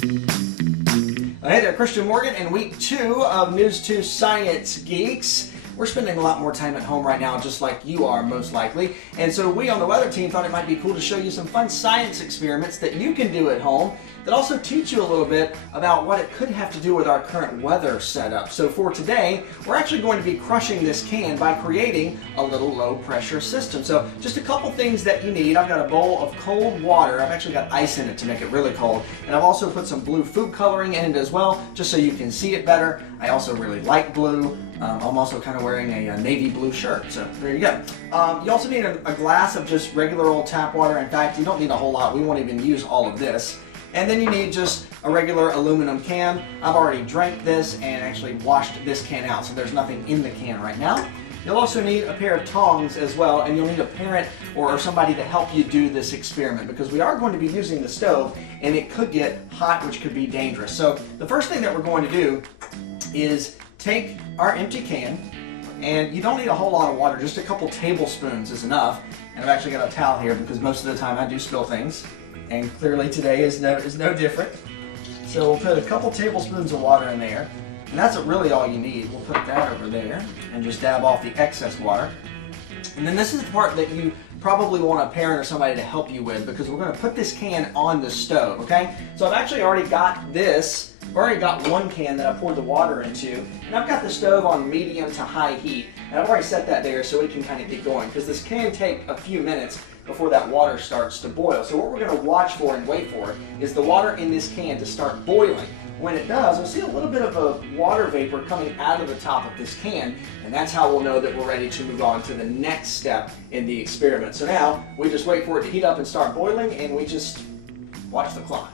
Hey there, Christian Morgan, and week 2 of News 2 Science Geeks. We're spending a lot more time at home right now, just like you are, most likely. And so we on the weather team thought it might be cool to show you some fun science experiments that you can do at home that also teach you a little bit about what it could have to do with our current weather setup. So for today, we're actually going to be crushing this can by creating a little low pressure system. So just a couple things that you need. I've got a bowl of cold water. I've actually got ice in it to make it really cold. And I've also put some blue food coloring in it as well, just so you can see it better. I also really like blue. I'm also kind of wearing a navy blue shirt, so there you go. You also need a glass of just regular old tap water. In fact, you don't need a whole lot. We won't even use all of this. And then you need just a regular aluminum can. I've already drank this and actually washed this can out, so there's nothing in the can right now. You'll also need a pair of tongs as well, and you'll need a parent or somebody to help you do this experiment, because we are going to be using the stove and it could get hot, which could be dangerous. So the first thing that we're going to do is take our empty can, and you don't need a whole lot of water, just a couple tablespoons is enough. And I've actually got a towel here because most of the time I do spill things, and clearly today is no different. So we'll put a couple tablespoons of water in there, and that's really all you need. We'll put that over there and just dab off the excess water. And then this is the part that you probably want a parent or somebody to help you with, because we're going to put this can on the stove, okay? So I've actually already got this. I've already got one can that I poured the water into, and I've got the stove on medium to high heat, and I've already set that there so it can kind of get going, because this can take a few minutes before that water starts to boil. So what we're going to watch for and wait for is the water in this can to start boiling. When it does, we'll see a little bit of a water vapor coming out of the top of this can, and that's how we'll know that we're ready to move on to the next step in the experiment. So now we just wait for it to heat up and start boiling, and we just watch the clock.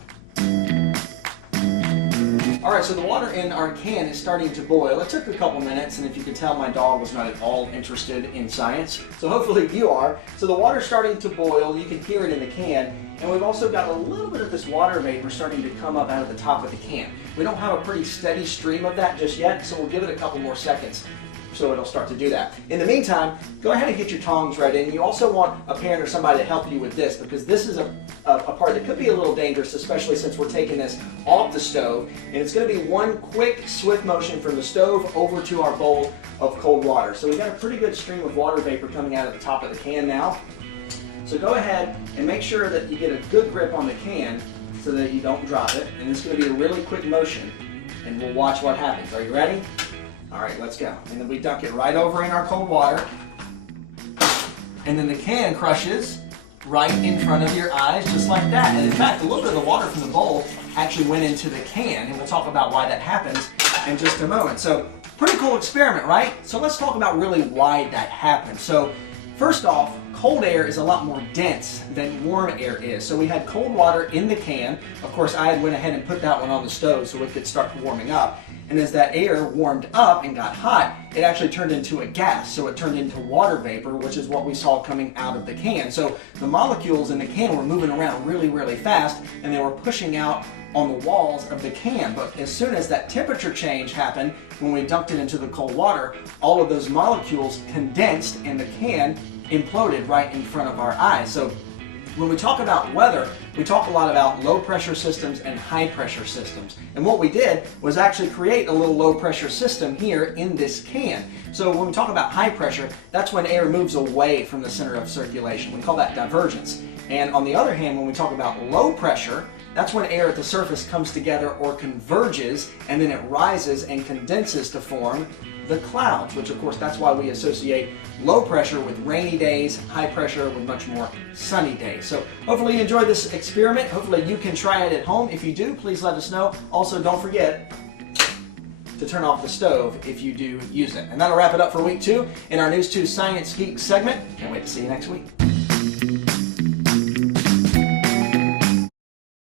Alright, so the water in our can is starting to boil. It took a couple minutes, and if you can tell, my dog was not at all interested in science. So hopefully you are. So the water's starting to boil. You can hear it in the can. And we've also got a little bit of this water vapor starting to come up out of the top of the can. We don't have a pretty steady stream of that just yet, so we'll give it a couple more seconds so it'll start to do that. In the meantime, go ahead and get your tongs ready, and you also want a parent or somebody to help you with this, because this is a part that could be a little dangerous, especially since we're taking this off the stove, and it's going to be one quick, swift motion from the stove over to our bowl of cold water. So we've got a pretty good stream of water vapor coming out of the top of the can now. So go ahead and make sure that you get a good grip on the can so that you don't drop it, and it's going to be a really quick motion, and we'll watch what happens. Are you ready? Alright, let's go. And then we dunk it right over in our cold water. And then the can crushes right in front of your eyes, just like that. And in fact, a little bit of the water from the bowl actually went into the can, and we'll talk about why that happens in just a moment. So, pretty cool experiment, right? So let's talk about really why that happened. So, first off, cold air is a lot more dense than warm air is. So we had cold water in the can. Of course, I had went ahead and put that one on the stove so it could start warming up. And as that air warmed up and got hot, it actually turned into a gas. So it turned into water vapor, which is what we saw coming out of the can. So the molecules in the can were moving around really, really fast, and they were pushing out on the walls of the can. But as soon as that temperature change happened, when we dunked it into the cold water, all of those molecules condensed and the can imploded right in front of our eyes. So when we talk about weather, we talk a lot about low pressure systems and high pressure systems. And what we did was actually create a little low pressure system here in this can. So when we talk about high pressure, that's when air moves away from the center of circulation. We call that divergence. And on the other hand, when we talk about low pressure, that's when air at the surface comes together or converges, and then it rises and condenses to form the clouds, which of course that's why we associate low pressure with rainy days, high pressure with much more sunny days. So hopefully you enjoyed this experiment. Hopefully you can try it at home. If you do, please let us know. Also, don't forget to turn off the stove if you do use it. And that'll wrap it up for week 2 in our News 2 Science Geeks segment. Can't wait to see you next week.